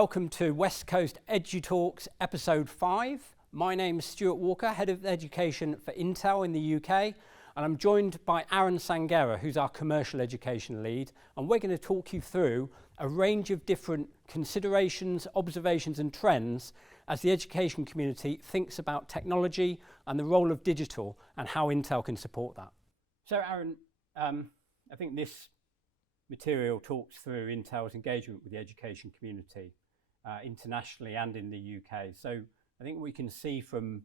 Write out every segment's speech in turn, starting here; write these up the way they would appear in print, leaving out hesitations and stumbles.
welcome to Westcoast EduTalks episode 5. My name is Stuart Walker, Head of Education for Intel in the UK, and I'm joined by Aaron Sanghera, who's our Commercial Education Lead, and we're going to talk you through a range of different considerations, observations and trends as the education community thinks about technology and the role of digital and how Intel can support that. So Aaron, I think this material talks through Intel's engagement with the education community internationally and in the UK. So I think we can see from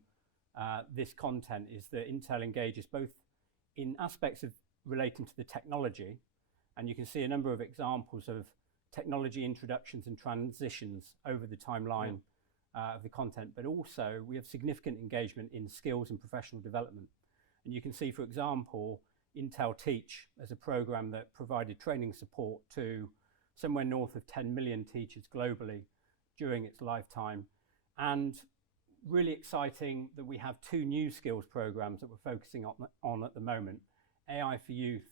this content is that Intel engages both in aspects of relating to the technology, and you can see a number of examples of technology introductions and transitions over the timeline of the content, but also we have significant engagement in skills and professional development. And you can see, for example, Intel Teach as a program that provided training support to somewhere north of 10 million teachers globally during its lifetime. And really exciting that we have two new skills programs that we're focusing on at the moment, AI for Youth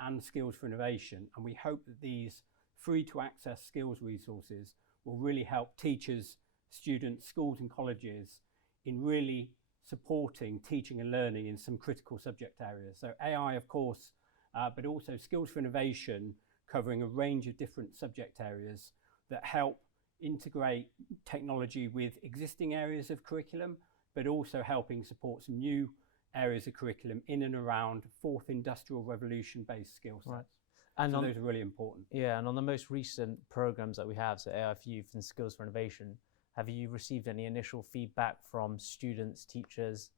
and Skills for Innovation. And we hope that these free to access skills resources will really help teachers, students, schools and colleges in really supporting teaching and learning in some critical subject areas. So AI, of course, but also Skills for Innovation, covering a range of different subject areas that help integrate technology with existing areas of curriculum, but also helping support some new areas of curriculum in and around fourth industrial revolution based skill sets. Right. And so those are really important. Yeah, and on the most recent programs that we have, so AI for Youth and Skills for Innovation, have you received any initial feedback from students, teachers?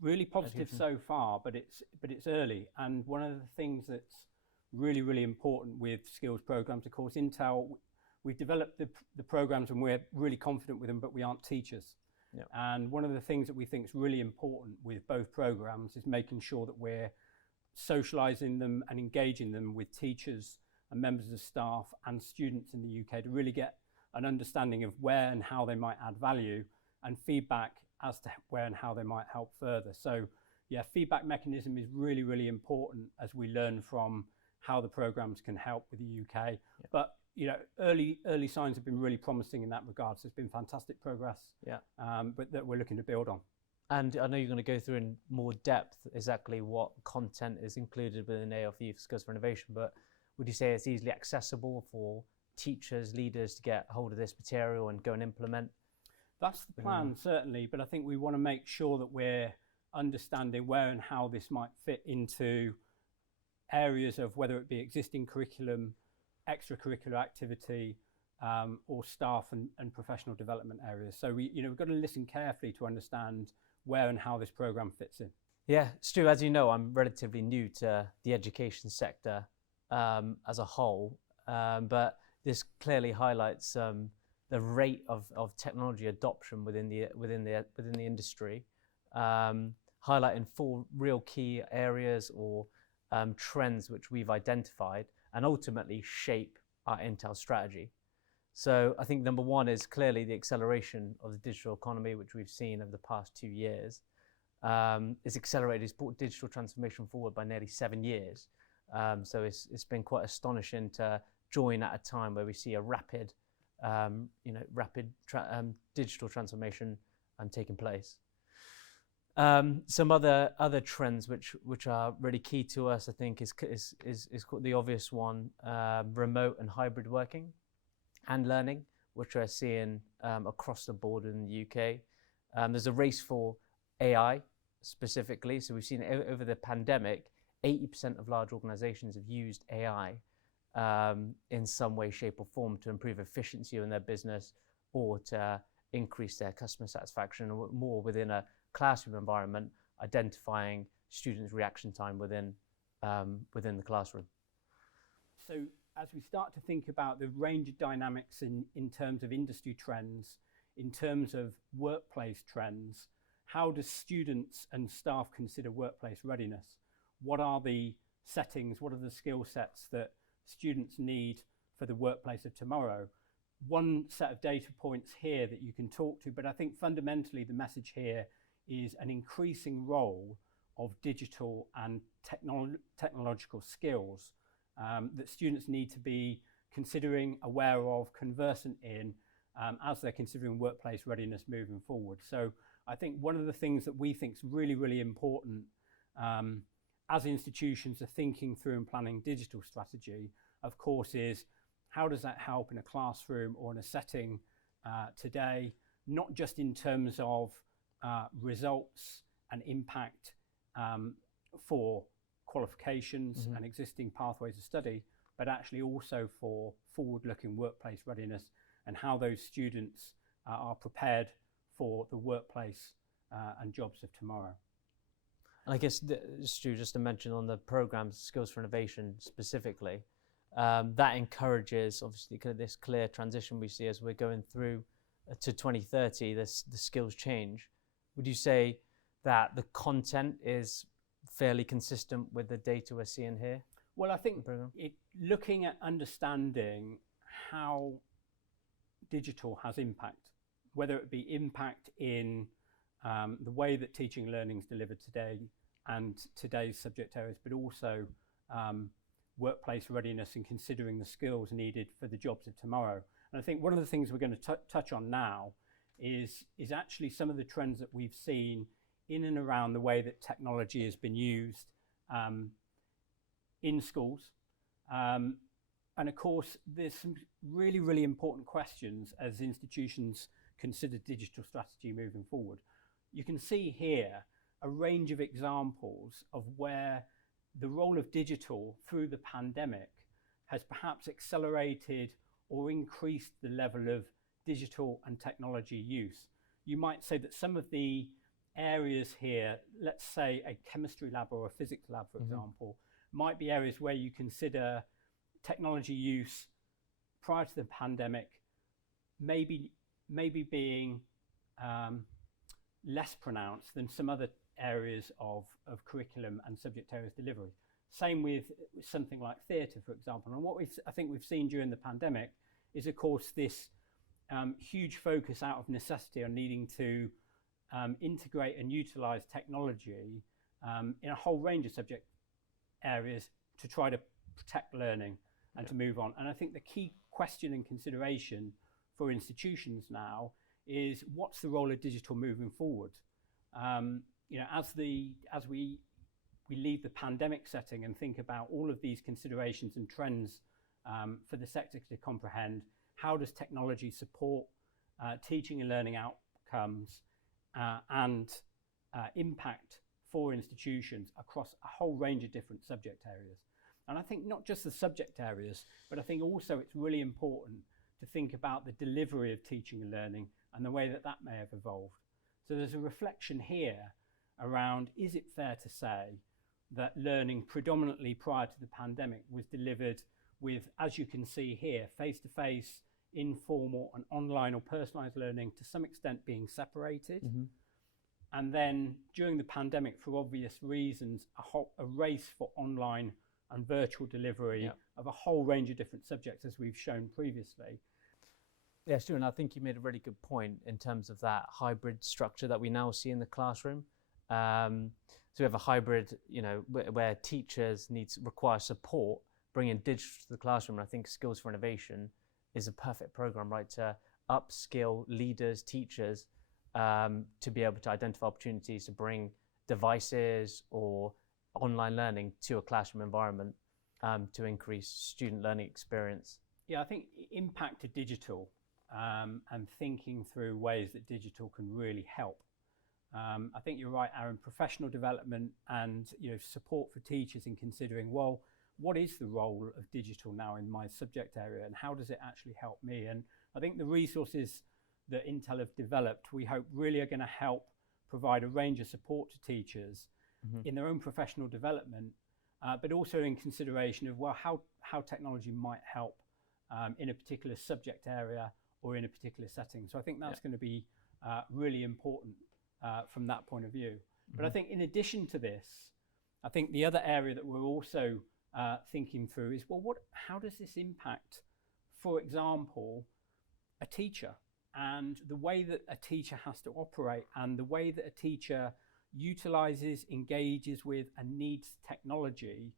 Really positive so far, but it's early. And one of the things that's really important with skills programs, of course, Intel, we've developed the programs and we're really confident with them, but we aren't teachers. Yep. And one of the things that we think is really important with both programs is making sure that we're socializing them and engaging them with teachers and members of staff and students in the UK to really get an understanding of where and how they might add value and feedback as to where and how they might help further. So yeah, feedback mechanism is really important as we learn from how the programs can help with the UK. Yeah. But you know, early signs have been really promising in that regard. So it's been fantastic progress, but that we're looking to build on. And I know you're going to go through in more depth exactly what content is included within AI for Youth Skills for Innovation, but would you say it's easily accessible for teachers, leaders to get hold of this material and go and implement? That's the plan, certainly, but I think we want to make sure that we're understanding where and how this might fit into areas of whether it be existing curriculum, extracurricular activity, or staff and professional development areas. So we've got to listen carefully to understand where and how this program fits in. Yeah, Stu, as you know, I'm relatively new to the education sector as a whole, but this clearly highlights the rate of technology adoption within the industry, highlighting 4 real key areas or trends which we've identified and ultimately shape our Intel strategy. So I think number 1 is clearly the acceleration of the digital economy, which we've seen over the past 2 years. It's accelerated, it's brought digital transformation forward by nearly 7 years. So it's been quite astonishing to join at a time where we see a rapid digital transformation taking place. Some other trends which are really key to us, I think, is the obvious one: remote and hybrid working and learning, which we're seeing across the board in the UK. There's a race for AI specifically. So we've seen over the pandemic, 80% of large organizations have used AI in some way, shape or form to improve efficiency in their business or to increase their customer satisfaction, or more within a classroom environment, identifying students' reaction time within the classroom. So as we start to think about the range of dynamics in terms of industry trends, in terms of workplace trends, how do students and staff consider workplace readiness? What are the settings, what are the skill sets that students need for the workplace of tomorrow? One set of data points here that you can talk to, but I think fundamentally the message here is an increasing role of digital and technological skills that students need to be considering, aware of, conversant in, as they're considering workplace readiness moving forward. So I think one of the things that we think is really, really important as institutions are thinking through and planning digital strategy, of course, is how does that help in a classroom or in a setting today, not just in terms of results and impact for qualifications and existing pathways of study, but actually also for forward-looking workplace readiness and how those students are prepared for the workplace and jobs of tomorrow. And I guess, Stu, just to mention on the programs, Skills for Innovation specifically, that encourages obviously kind of this clear transition we see as we're going through to 2030, the skills change. Would you say that the content is fairly consistent with the data we're seeing here? Well, I think looking at understanding how digital has impact, whether it be impact in the way that teaching and learning is delivered today and today's subject areas, but also workplace readiness and considering the skills needed for the jobs of tomorrow. And I think one of the things we're going to touch on now is actually some of the trends that we've seen in and around the way that technology has been used in schools. And of course, there's some really, really important questions as institutions consider digital strategy moving forward. You can see here a range of examples of where the role of digital through the pandemic has perhaps accelerated or increased the level of digital and technology use. You might say that some of the areas here, let's say a chemistry lab or a physics lab, for example, might be areas where you consider technology use prior to the pandemic maybe being less pronounced than some other areas of curriculum and subject areas delivery. Same with something like theatre, for example. And what I think we've seen during the pandemic is, of course, this huge focus out of necessity on needing to integrate and utilise technology in a whole range of subject areas to try to protect learning and to move on. And I think the key question and consideration for institutions now is what's the role of digital moving forward? You know, as we leave the pandemic setting and think about all of these considerations and trends for the sector to comprehend, how does technology support teaching and learning outcomes and impact for institutions across a whole range of different subject areas? And I think not just the subject areas, but I think also it's really important to think about the delivery of teaching and learning and the way that that may have evolved. So there's a reflection here around, is it fair to say that learning predominantly prior to the pandemic was delivered with, as you can see here, face-to-face, informal and online or personalised learning to some extent being separated. And then during the pandemic, for obvious reasons, a race for online and virtual delivery of a whole range of different subjects, as we've shown previously. Yeah, Stu, and I think you made a really good point in terms of that hybrid structure that we now see in the classroom. So we have a hybrid, you know, where teachers require support, bringing digital to the classroom. And I think Skills for Innovation is a perfect program, right, to upskill leaders, teachers, to be able to identify opportunities to bring devices or online learning to a classroom environment to increase student learning experience. Yeah, I think impact to digital and thinking through ways that digital can really help. I think you're right, Aaron, professional development and support for teachers in considering, well, what is the role of digital now in my subject area and how does it actually help me? And I think the resources that Intel have developed, we hope really are going to help provide a range of support to teachers in their own professional development, but also in consideration of, well, how technology might help in a particular subject area or in a particular setting. So I think that's going to be really important from that point of view. But I think in addition to this, I think the other area that we're also thinking through is, well, how does this impact, for example, a teacher and the way that a teacher has to operate and the way that a teacher utilizes, engages with and needs technology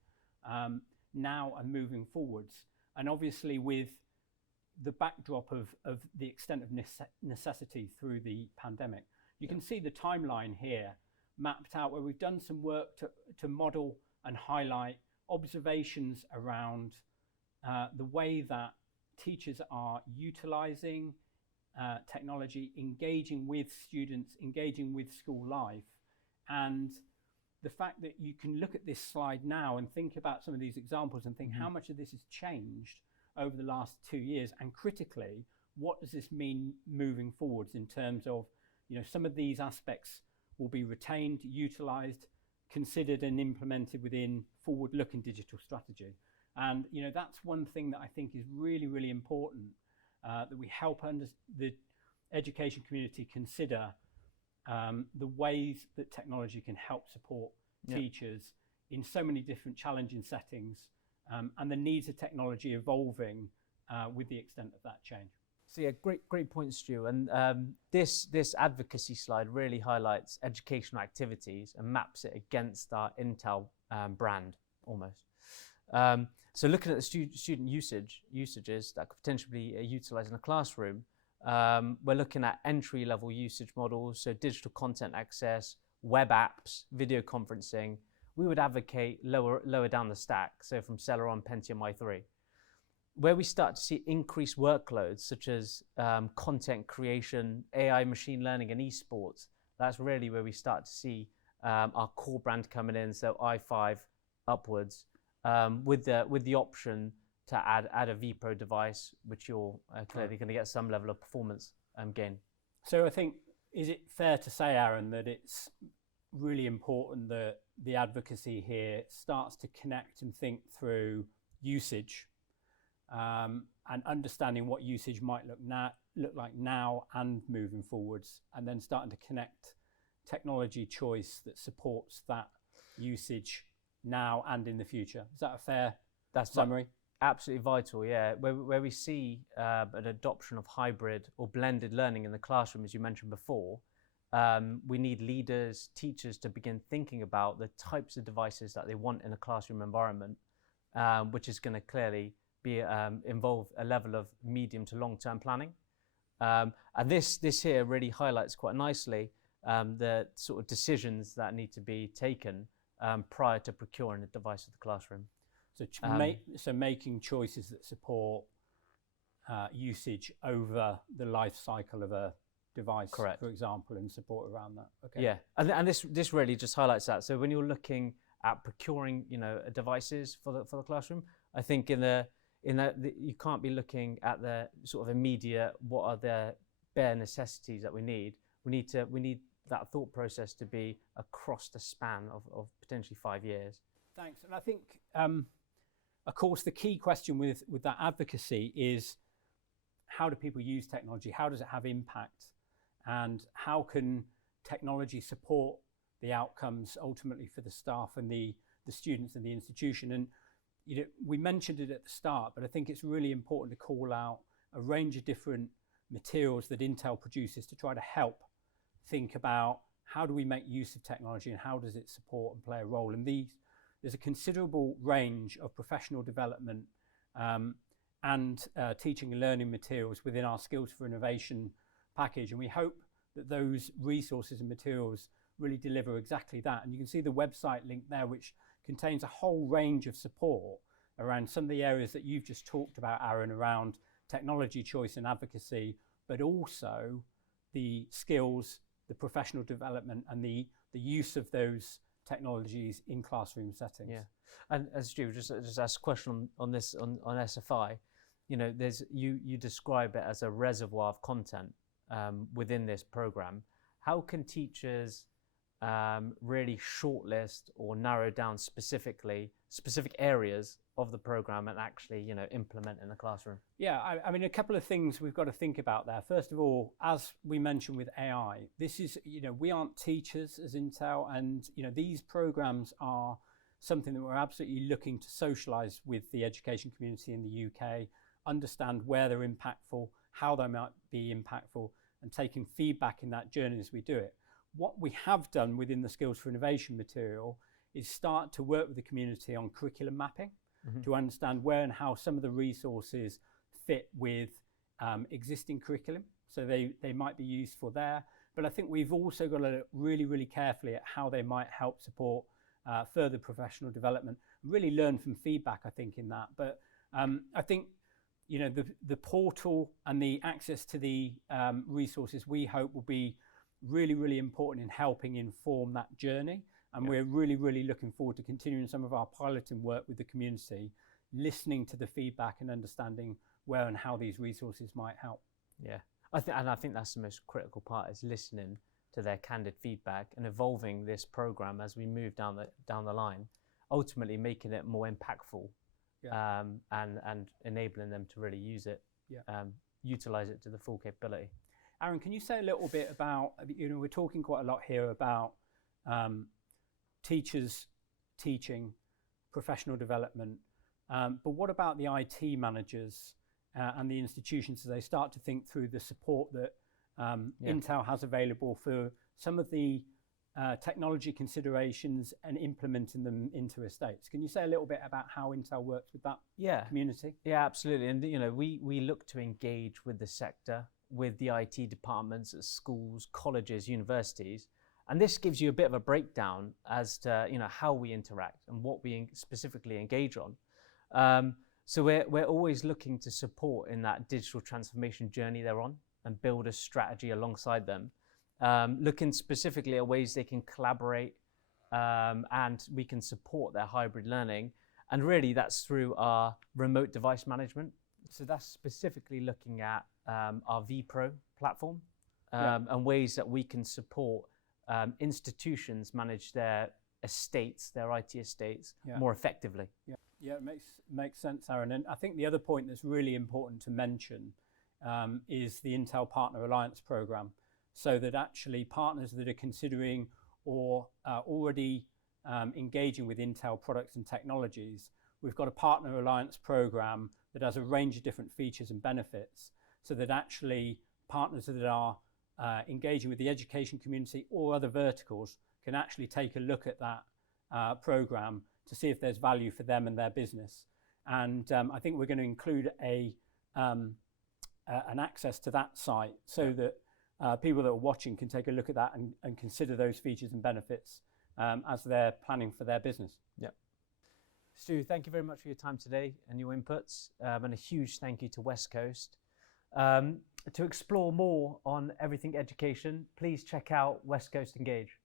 now and moving forwards. And obviously with the backdrop of the extent of necessity through the pandemic. You can see the timeline here mapped out where we've done some work to model and highlight observations around the way that teachers are utilizing technology, engaging with students, engaging with school life. And the fact that you can look at this slide now and think about some of these examples and think how much of this has changed over the last 2 years, and critically, what does this mean moving forwards in terms of, some of these aspects will be retained, utilized, considered and implemented within forward-looking digital strategy. And that's one thing that I think is really, really important, that we help the education community consider the ways that technology can help support teachers in so many different challenging settings, and the needs of technology evolving with the extent of that change. So yeah, great point, Stu. And this advocacy slide really highlights educational activities and maps it against our Intel brand almost. So looking at the student usages that could potentially be utilised in a classroom, we're looking at entry-level usage models, so digital content access, web apps, video conferencing. We would advocate lower down the stack, so from Celeron, Pentium i3. Where we start to see increased workloads, such as content creation, AI, machine learning, and esports, that's really where we start to see our core brand coming in, so i5 upwards, with the option to add a vPro device, which you're clearly going to get some level of performance gain. So I think, is it fair to say, Aaron, that it's really important that the advocacy here starts to connect and think through usage, and understanding what usage might look like now and moving forwards, and then starting to connect technology choice that supports that usage now and in the future? Is that a fair summary? Absolutely vital, yeah. Where we see an adoption of hybrid or blended learning in the classroom, as you mentioned before, we need leaders, teachers to begin thinking about the types of devices that they want in a classroom environment, which is going to clearly involve a level of medium to long-term planning. And this here really highlights quite nicely the sort of decisions that need to be taken prior to procuring a device for the classroom. So making choices that support usage over the life cycle of a device, correct, for example, and support around that. Okay. Yeah, and this really just highlights that. So when you're looking at procuring, devices for the classroom, I think you can't be looking at the sort of immediate, what are the bare necessities that we need. We need that thought process to be across the span of potentially 5 years. Thanks. And I think, of course, the key question with that advocacy is, how do people use technology? How does it have impact? And how can technology support the outcomes ultimately for the staff and the students and the institution? And we mentioned it at the start, but I think it's really important to call out a range of different materials that Intel produces to try to help think about how do we make use of technology and how does it support and play a role. And there's a considerable range of professional development and teaching and learning materials within our Skills for Innovation package. And we hope that those resources and materials really deliver exactly that. And you can see the website link there, which contains a whole range of support around some of the areas that you've just talked about, Aaron, around technology choice and advocacy, but also the skills, the professional development, and the use of those technologies in classroom settings. Yeah, and as Stu just asked a question on this on SFI, you describe it as a reservoir of content within this program. How can teachers really shortlist or narrow down specific areas of the program and actually implement in the classroom? Yeah, I mean, a couple of things we've got to think about there. First of all, as we mentioned with AI, this is, we aren't teachers as Intel, and these programs are something that we're absolutely looking to socialize with the education community in the UK, understand where they're impactful, how they might be impactful, and taking feedback in that journey as we do it. What we have done within the Skills for Innovation material is start to work with the community on curriculum mapping to understand where and how some of the resources fit with existing curriculum, so they might be useful there. But I think we've also got to look really, really carefully at how they might help support further professional development. Really learn from feedback, I think, in that. But I think, you know, the portal and the access to the resources we hope will be really, really important in helping inform that journey. And we're really, really looking forward to continuing some of our piloting work with the community, listening to the feedback and understanding where and how these resources might help. Yeah, I think that's the most critical part, is listening to their candid feedback and evolving this program as we move down the line, ultimately making it more impactful, and enabling them to really use it, utilize it to the full capability. Aaron, can you say a little bit about, you know, we're talking quite a lot here about teachers teaching, professional development, but what about the IT managers and the institutions as they start to think through the support that Intel has available for some of the technology considerations and implementing them into estates? Can you say a little bit about how Intel works with that community? Yeah, absolutely. And you know, we look to engage with the sector, with the IT departments at schools, colleges, universities, and this gives you a bit of a breakdown as to, you know, how we interact and what we specifically engage on. So we're always looking to support in that digital transformation journey they're on and build a strategy alongside them, looking specifically at ways they can collaborate, and we can support their hybrid learning. And really that's through our remote device management. So that's specifically looking at our vPro platform, and ways that we can support institutions manage their estates, their IT estates, more effectively. Yeah, it makes sense, Aaron. And I think the other point that's really important to mention is the Intel Partner Alliance Program, so that actually partners that are considering or already engaging with Intel products and technologies, we've got a Partner Alliance Program that has a range of different features and benefits, so that actually partners that are engaging with the education community or other verticals can actually take a look at that program to see if there's value for them and their business. And I think we're going to include an access to that site so that people that are watching can take a look at that and consider those features and benefits as they're planning for their business. Yeah. Stu, thank you very much for your time today and your inputs, and a huge thank you to Westcoast. To explore more on everything education, please check out Westcoast Engage.